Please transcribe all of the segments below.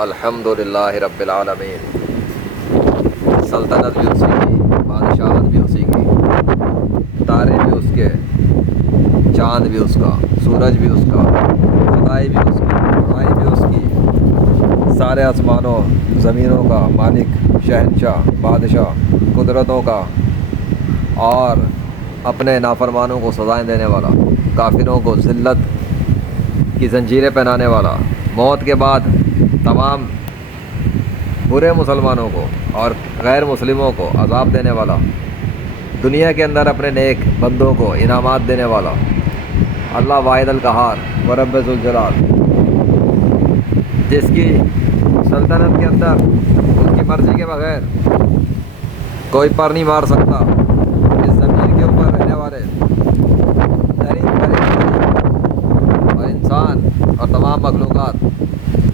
الحمدللہ رب العالمین۔ سلطنت بھی اسی کی، بادشاہت بھی اسی کی، تارے بھی اس کے، چاند بھی اس کا، سورج بھی اس کا، خدائی بھی اس کی، بڑائی بھی اس کی، سارے آسمانوں زمینوں کا مالک، شہنشاہ، بادشاہ، قدرتوں کا، اور اپنے نافرمانوں کو سزائیں دینے والا، کافروں کو ذلت کی زنجیریں پہنانے والا، موت کے بعد تمام برے مسلمانوں کو اور غیر مسلموں کو عذاب دینے والا، دنیا کے اندر اپنے نیک بندوں کو انعامات دینے والا، اللہ واحد القہار و رب ذوالجلال، جس کی سلطنت کے اندر ان کی مرضی کے بغیر کوئی پر نہیں مار سکتا۔ اس زمین کے اوپر رہنے والے ترین پرندے اور انسان اور تمام مخلوقات،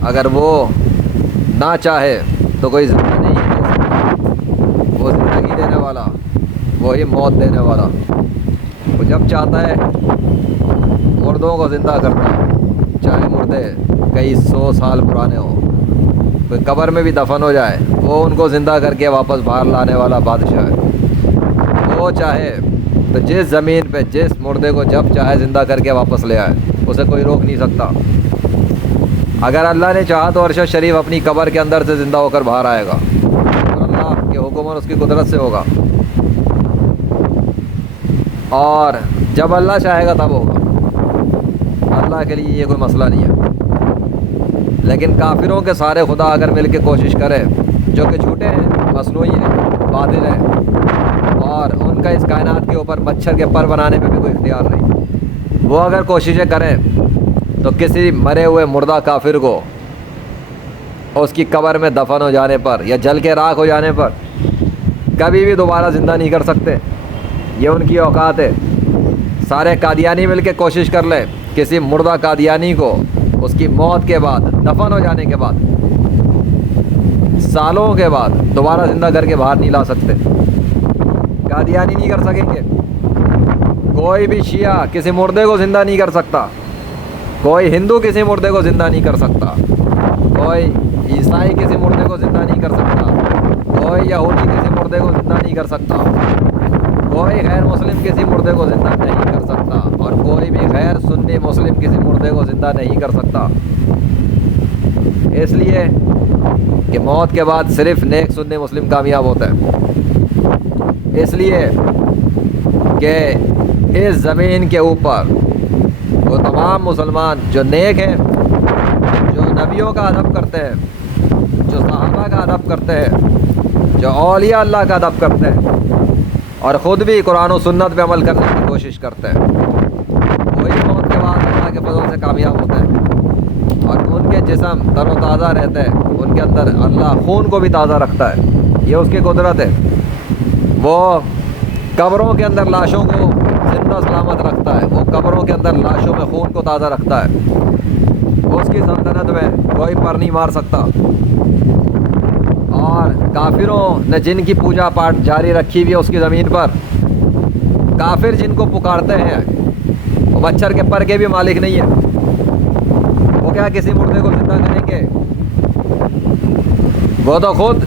اگر وہ نہ چاہے تو کوئی زندہ نہیں ہے۔ وہ زندگی دینے والا، وہی موت دینے والا، وہ جب چاہتا ہے مردوں کو زندہ کرتا ہے، چاہے مردے کئی 100 سال پرانے ہوں، کوئی قبر میں بھی دفن ہو جائے، وہ ان کو زندہ کر کے واپس باہر لانے والا بادشاہ ہے۔ وہ چاہے تو جس زمین پہ جس مردے کو جب چاہے زندہ کر کے واپس لے آئے، اسے کوئی روک نہیں سکتا۔ اگر اللہ نے چاہا تو عرش شریف اپنی قبر کے اندر سے زندہ ہو کر باہر آئے گا، اور اللہ کے حکم اور اس کی قدرت سے ہوگا، اور جب اللہ چاہے گا تب ہوگا۔ اللہ کے لیے یہ کوئی مسئلہ نہیں ہے۔ لیکن کافروں کے سارے خدا اگر مل کے کوشش کرے، جو کہ جھوٹے ہیں، مصنوعی ہیں، باطل ہیں، اور ان کا اس کائنات کے اوپر مچھر کے پر بنانے پہ بھی کوئی اختیار نہیں، وہ اگر کوششیں کریں تو کسی مرے ہوئے مردہ کافر کو اس کی قبر میں دفن ہو جانے پر یا جل کے راکھ ہو جانے پر کبھی بھی دوبارہ زندہ نہیں کر سکتے۔ یہ ان کی اوقات ہے۔ سارے قادیانی مل کے کوشش کر لیں، کسی مردہ قادیانی کو اس کی موت کے بعد، دفن ہو جانے کے بعد، سالوں کے بعد دوبارہ زندہ کر کے باہر نہیں لا سکتے۔ قادیانی نہیں کر سکیں گے، کوئی بھی شیعہ کسی مردے کو زندہ نہیں کر سکتا، کوئی ہندو کسی مردے کو زندہ نہیں کر سکتا، کوئی عیسائی کسی مردے کو زندہ نہیں کر سکتا، کوئی یہودی کسی مردے کو زندہ نہیں کر سکتا، کوئی غیر مسلم کسی مردے کو زندہ نہیں کر سکتا، اور کوئی بھی غیر سنی مسلم کسی مردے کو زندہ نہیں کر سکتا۔ اس لیے کہ موت کے بعد صرف نیک سنی مسلم کامیاب ہوتا ہے۔ اس لیے کہ اس زمین کے اوپر وہ تمام مسلمان جو نیک ہیں، جو نبیوں کا ادب کرتے ہیں، جو صحابہ کا ادب کرتے ہیں، جو اولیاء اللہ کا ادب کرتے ہیں، اور خود بھی قرآن و سنت پہ عمل کرنے کی کوشش کرتے ہیں، وہی موت کے بعد اللہ کے فضل سے کامیاب ہوتے ہیں، اور ان کے جسم تر و تازہ رہتے ہیں۔ ان کے اندر اللہ خون کو بھی تازہ رکھتا ہے، یہ اس کی قدرت ہے۔ وہ قبروں کے اندر لاشوں کو زندہ سلامت رکھتا ہے، وہ قبروں کے اندر لاشوں میں خون کو تازہ رکھتا ہے۔ اس کی سلطنت میں کوئی پر نہیں مار سکتا۔ اور کافروں نے جن کی پوجا پاٹ جاری رکھی ہوئی ہے اس کی زمین پر، کافر جن کو پکارتے ہیں، وہ مچھر کے پر کے بھی مالک نہیں ہے۔ وہ کیا کسی مردے کو زندہ کریں گے؟ وہ تو خود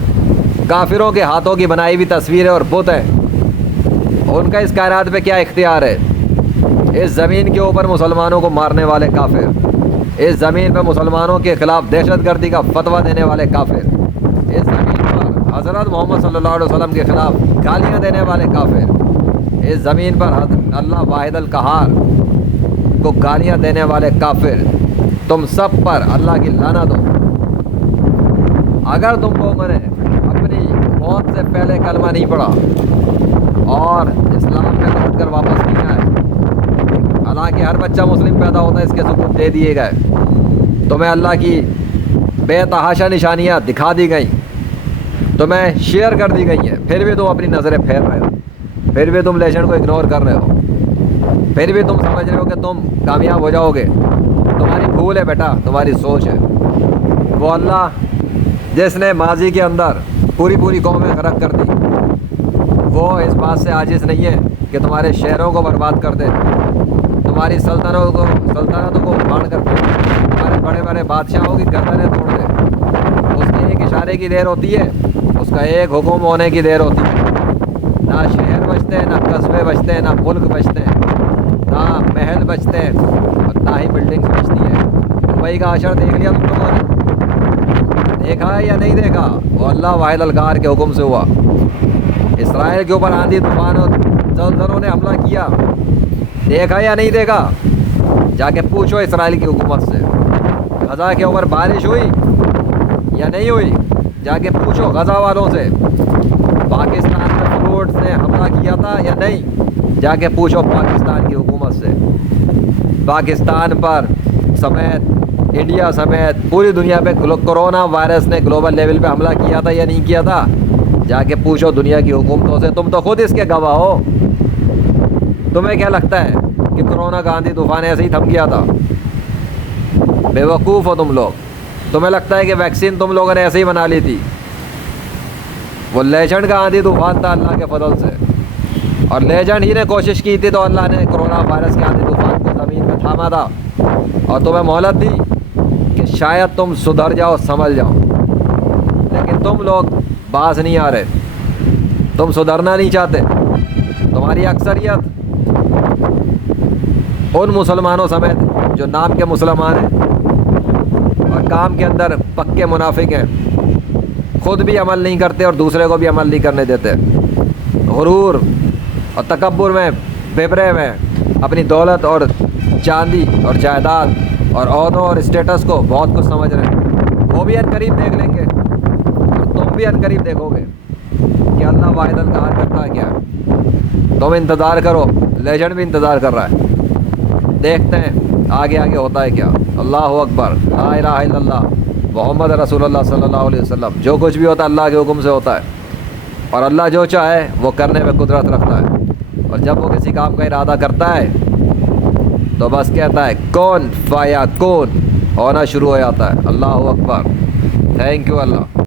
کافروں کے ہاتھوں کی بنائی ہوئی تصویریں اور بت ہیں۔ ان کا اس کائنات پہ کیا اختیار ہے؟ اس زمین کے اوپر مسلمانوں کو مارنے والے کافر، اس زمین پہ مسلمانوں کے خلاف دہشت گردی کا فتویٰ دینے والے کافر، اس زمین پر حضرت محمد صلی اللہ علیہ وسلم کے خلاف گالیاں دینے والے کافر، اس زمین پر اللہ واحد القہار کو گالیاں دینے والے کافر، تم سب پر اللہ کی لعنت ہو۔ اگر تم لوگوں نے اپنی موت سے پہلے کلمہ نہیں پڑھا اور اسلام میں لوٹ کر واپس نہیں آئے، حالانکہ ہر بچہ مسلم پیدا ہوتا ہے، اس کے ثبوت دے دیے گئے، تمہیں اللہ کی بے تحاشا نشانیاں دکھا دی گئیں، تمہیں شیئر کر دی گئی ہیں، پھر بھی تم اپنی نظریں پھیر رہے ہو، پھر بھی تم لیجنڈ کو اگنور کر رہے ہو، پھر بھی تم سمجھ رہے ہو کہ تم کامیاب ہو جاؤ گے۔ تمہاری بھول ہے بیٹا، تمہاری سوچ ہے۔ وہ اللہ جس نے ماضی کے اندر پوری قومیں غرق کر دی، وہ اس بات سے عاجز نہیں ہے کہ تمہارے شہروں کو برباد کر دے، تمہاری سلطنتوں کو اکھاڑ کر دے، تمہارے بڑے بڑے بادشاہوں کی گردنیں توڑ دے، ہونے کی دیر ہوتی ہے، اس کا ایک حکم ہونے کی دیر ہوتی ہے۔ نہ شہر بچتے ہیں، نہ قصبے بچتے ہیں، نہ ملک بچتے ہیں، نہ محل بچتے ہیں، اور نہ ہی بلڈنگز بچتی ہیں۔ دبئی کا حشر دیکھ لیا تم لوگوں نے؟ دیکھا ہے یا نہیں دیکھا؟ وہ اللہ واحد القہار کے حکم سے ہوا۔ اسرائیل کے اوپر آندھی طوفان اور زلزلوں نے حملہ کیا، دیکھا یا نہیں دیکھا؟ جا کے پوچھو اسرائیل کی حکومت سے۔ غزہ کے اوپر بارش ہوئی یا نہیں ہوئی؟ جا کے پوچھو غزہ والوں سے۔ پاکستان میں فلوڈز نے حملہ کیا تھا یا نہیں؟ جا کے پوچھو پاکستان کی حکومت سے۔ پاکستان پر سمیت، انڈیا سمیت پوری دنیا پہ کرونا وائرس نے گلوبل لیول پہ حملہ کیا تھا یا نہیں کیا تھا؟ جا کے پوچھو دنیا کی حکومتوں سے، تم تو خود اس کے گواہ ہو۔ تمہیں کیا لگتا ہے کہ کرونا کا آندھی طوفان ایسے ہی تھم گیا تھا؟ بے وقوف ہو تم لوگ۔ تمہیں لگتا ہے کہ ویکسین تم لوگوں نے ایسے ہی بنا لی تھی؟ وہ لیجنڈ کا آندھی طوفان تھا اللہ کے فضل سے، اور لیجنڈ ہی نے کوشش کی تھی تو اللہ نے کرونا وائرس کے آندھی طوفان کو زمین پہ تھاما تھا اور تمہیں مہلت دی کہ شاید تم سدھر جاؤ، سنبھل جاؤ، لیکن تم لوگ باز نہیں آ رہے، تم سدھرنا نہیں چاہتے۔ تمہاری اکثریت ان مسلمانوں سمیت جو نام کے مسلمان ہیں اور کام کے اندر پکے منافق ہیں، خود بھی عمل نہیں کرتے اور دوسرے کو بھی عمل نہیں کرنے دیتے۔ غرور اور تکبر میں بھرے ہوئے اپنی دولت اور چاندی اور جائیداد اور عہدوں اور اسٹیٹس کو بہت کچھ سمجھ رہے ہیں۔ وہ بھی عنقریب دیکھ لیں گے اور تم بھی عنقریب دیکھو گے کہ اللہ واحد القہار کرتا کیا ہے۔ تم انتظار کرو، لیجنڈ بھی انتظار کر رہا ہے، دیکھتے ہیں آگے آگے ہوتا ہے کیا۔ اللہ اکبر، لا الہ الا اللہ، محمد رسول اللہ صلی اللہ علیہ وسلم۔ جو کچھ بھی ہوتا ہے اللہ کے حکم سے ہوتا ہے، اور اللہ جو چاہے وہ کرنے میں قدرت رکھتا ہے، اور جب وہ کسی کام کا ارادہ کرتا ہے تو بس کہتا ہے کون فایا کون، ہونا شروع ہو جاتا ہے۔ اللہ اکبر، تھینک یو اللہ۔